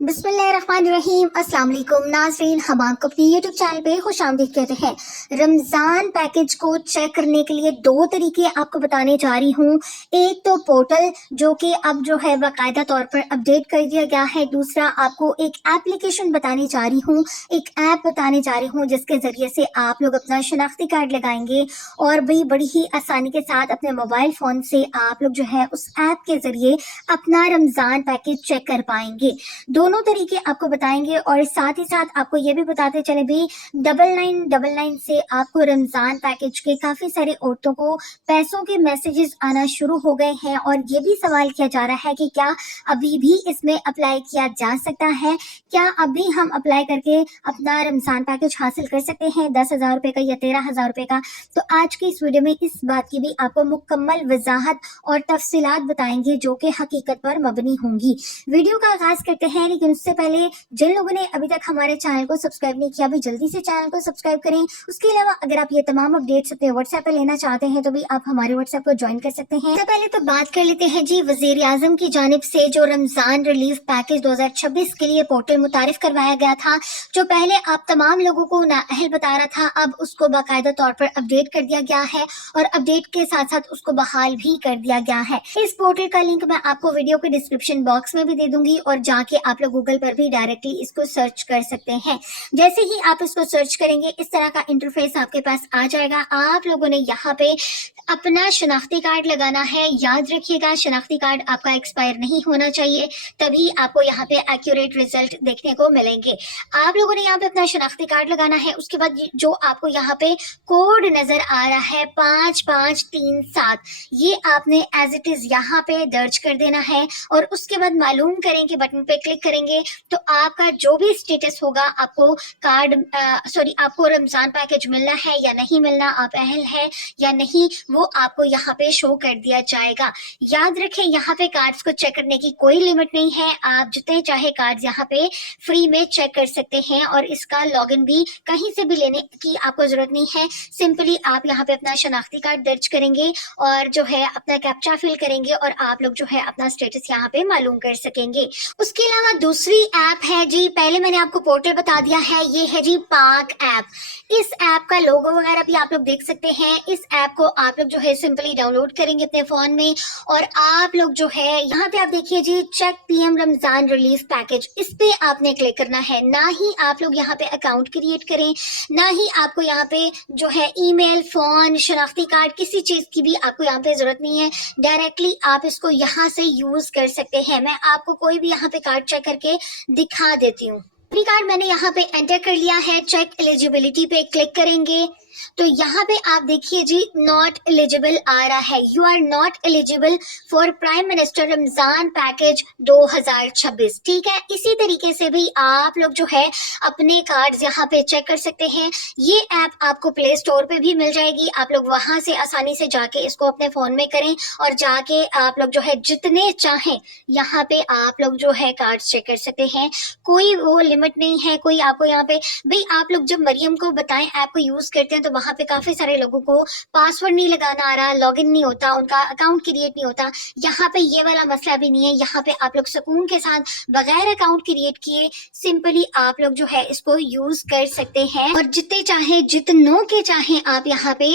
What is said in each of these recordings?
बिस्मिल्लाहिर्रहमानिर्रहीम। अस्सलाम वालेकुम नाज़रीन, हम आपको अपनी यूट्यूब चैनल पे खुश आमदीद कहते हैं। रमज़ान पैकेज को चेक करने के लिए दो तरीके आपको बताने जा रही हूँ। एक तो पोर्टल जो कि अब जो है बाकायदा तौर पर अपडेट कर दिया गया है। दूसरा आपको एक एप्लीकेशन बताने जा रही हूँ, एक ऐप बताने जा रही हूँ जिसके ज़रिए से आप लोग अपना शनाख्ती कार्ड लगाएंगे और भी बड़ी ही आसानी के साथ अपने मोबाइल फ़ोन से आप लोग जो है उस ऐप के ज़रिए अपना रमज़ान पैकेज चेक कर पाएंगे। दोनों तरीके आपको बताएंगे और साथ ही साथ आपको ये भी बताते चले भी 9999 से आपको रमजान पैकेज के काफी सारे औरतों को पैसों के मैसेजेस आना शुरू हो गए हैं और ये भी सवाल किया जा रहा है कि क्या अभी भी इसमें अप्लाई किया जा सकता है, क्या अभी हम अप्लाई करके अपना रमजान पैकेज हासिल कर सकते हैं 10,000 रुपए का या 13,000 रुपए का। तो आज की इस वीडियो में इस बात की भी आपको मुकम्मल वजाहत और तफसीलात बताएंगे जो कि हकीकत पर मबनी होंगी। वीडियो का आगाज करते हैं, लेकिन उससे पहले जिन लोगों ने अभी तक हमारे चैनल को सब्सक्राइब नहीं किया भी जल्दी से चैनल को सब्सक्राइब करें। उसके अलावा अगर आप ये तमाम अपडेट्स अपने व्हाट्सएप पे लेना चाहते हैं तो भी आप हमारे व्हाट्सएप को ज्वाइन कर सकते हैं। सबसे पहले तो बात कर लेते हैं जी वजीर आजम की जानिब से जो रमजान रिलीफ पैकेज 2026 के लिए पोर्टल मुतारिफ करवाया गया था, जो पहले आप तमाम लोगों को नाअहल बता रहा था, अब उसको बाकायदा तौर पर अपडेट कर दिया गया है और अपडेट के साथ साथ उसको बहाल भी कर दिया गया है। इस पोर्टल का लिंक मैं आपको वीडियो के डिस्क्रिप्शन बॉक्स में भी दे दूंगी और जाके आप लोग गूगल पर भी डायरेक्टली इसको सर्च कर सकते हैं। जैसे ही आप इसको सर्च करेंगे इस तरह का इंटरफेस आपके पास आ जाएगा। आप लोगों ने यहाँ पे अपना शनाख्ती कार्ड लगाना है। याद रखिएगा शनाख्ती कार्ड आपका एक्सपायर नहीं होना चाहिए, तभी आपको यहाँ पे एक्यूरेट रिजल्ट देखने को मिलेंगे। आप लोगों ने यहाँ पे अपना शनाख्ती कार्ड लगाना है। उसके बाद जो आपको यहाँ पे कोड नजर आ रहा है 5537, ये आपने एज इट इज यहाँ पे दर्ज कर देना है और उसके बाद मालूम करें कि बटन पे क्लिक करेंगे तो आपका जो भी स्टेटस होगा, आपको कार्ड आपको रमजान पैकेज मिलना है या नहीं मिलना, आप अहल है या नहीं, वो आपको यहाँ पे शो कर दिया जाएगा। याद रखें यहाँ पे कार्ड्स को चेक करने की कोई लिमिट नहीं है, आप जितने चाहे कार्ड्स यहाँ पे फ्री में चेक कर सकते हैं और इसका लॉगिन भी कहीं से भी लेने की आपको जरूरत नहीं है। सिंपली आप यहाँ पे अपना शनाख्ती कार्ड दर्ज करेंगे और जो है अपना कैप्चा फिल करेंगे और आप लोग जो है अपना स्टेटस यहाँ पे मालूम कर सकेंगे। उसके अलावा दूसरी ऐप है जी, पहले मैंने आपको पोर्टल बता दिया है, ये है जी पाक ऐप। इस ऐप का लोगो वगैरह भी आप लोग देख सकते हैं। इस ऐप को आप लोग जो है सिंपली डाउनलोड करेंगे अपने फोन में और आप लोग जो है यहाँ पे आप देखिए जी check PM Ramzan relief package, इस पे आपने क्लिक करना है। ना ही आप लोग यहाँ पे अकाउंट क्रिएट करें, ना ही आपको यहाँ पे जो है ईमेल, फोन, शनाख्ती कार्ड, किसी चीज की भी आपको यहाँ पे जरूरत नहीं है। डायरेक्टली आप इसको यहाँ से यूज कर सकते हैं। मैं आपको कोई भी यहाँ पे कार्ड चेक करके दिखा देती हूँ। कार्ड मैंने यहाँ पे एंटर कर लिया है। चेक एलिजिबिलिटी पे क्लिक करेंगे तो यहाँ पे आप देखिए जी नॉट एलिजिबल आ रहा है। You are not eligible for prime minister Ramzan package 2026। ठीक है, इसी तरीके से भी आप लोग जो है अपने कार्ड्स यहाँ पे चेक कर सकते हैं। ये ऐप आपको प्ले स्टोर पे भी मिल जाएगी, आप लोग वहां से आसानी से जाके इसको अपने फोन में करें और जाके आप लोग जो है जितने चाहें यहाँ पे आप लोग जो है कार्ड्स चेक कर सकते हैं। कोई वो लिमिट नहीं है, कोई आपको यहाँ पे भाई आप लोग जब मरियम को बताएं ऐप को यूज करते हैं तो वहां पे काफी सारे लोगों को पासवर्ड नहीं लगाना आ रहा, लॉगिन नहीं होता, उनका अकाउंट क्रिएट नहीं होता। यहाँ पे ये वाला मसला भी नहीं है। यहाँ पे आप लोग सुकून के साथ बगैर अकाउंट क्रिएट किए सिंपली आप लोग जो है इसको यूज कर सकते हैं और जितने चाहे जितनों के चाहे आप यहाँ पे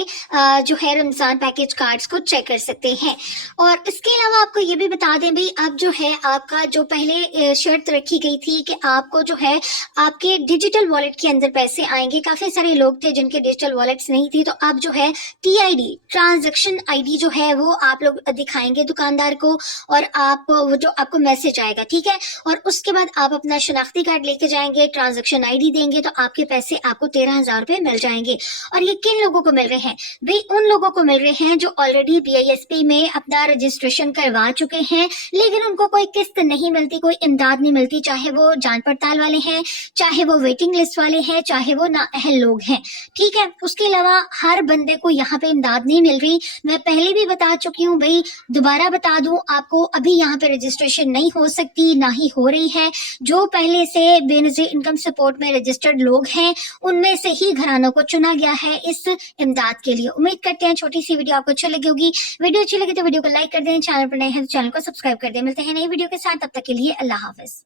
जो है रमजान पैकेज कार्ड्स को चेक कर सकते हैं। और इसके अलावा आपको ये भी बता दें भाई अब जो है आपका जो पहले शर्त रखी गई थी कि आपको जो है आपके डिजिटल वॉलेट के अंदर पैसे आएंगे। काफी सारे लोग थे जिनके डिजिटल वॉलेट्स नहीं थी, तो आप जो है TID ट्रांजैक्शन ID जो है वो आप लोग दिखाएंगे दुकानदार को और आप वो जो आपको मैसेज आएगा, ठीक है, और उसके बाद आप अपना शनाख्ती कार्ड लेके जाएंगे, ट्रांजैक्शन ID देंगे तो आपके पैसे आपको 13,000 रुपए मिल जाएंगे। और ये किन लोगों को मिल रहे हैं भाई? उन लोगों को मिल रहे हैं जो ऑलरेडी BISP में अपना रजिस्ट्रेशन करवा चुके हैं लेकिन उनको कोई किस्त नहीं मिलती, कोई इमदाद नहीं मिलती, चाहे वो जान पड़ताल वाले हैं, चाहे वो वेटिंग लिस्ट वाले हैं, चाहे वो नाअहल लोग हैं। ठीक है, उसके अलावा हर बंदे को यहाँ पे इमदाद नहीं मिल रही। मैं पहले भी बता चुकी हूँ भाई, दोबारा बता दूं आपको, अभी यहाँ पे रजिस्ट्रेशन नहीं हो सकती, ना ही हो रही है। जो पहले से बेनजीर इनकम सपोर्ट में रजिस्टर्ड लोग हैं उनमें से ही घरानों को चुना गया है इस इमदाद के लिए। उम्मीद करते हैं छोटी सी वीडियो आपको अच्छी लगी होगी। वीडियो अच्छी लगी तो वीडियो को लाइक कर दें, चैनल पर नए हैं तो चैनल को सब्सक्राइब कर दें। मिलते हैं नई वीडियो के साथ, तब तक के लिए अल्लाह हाफिज।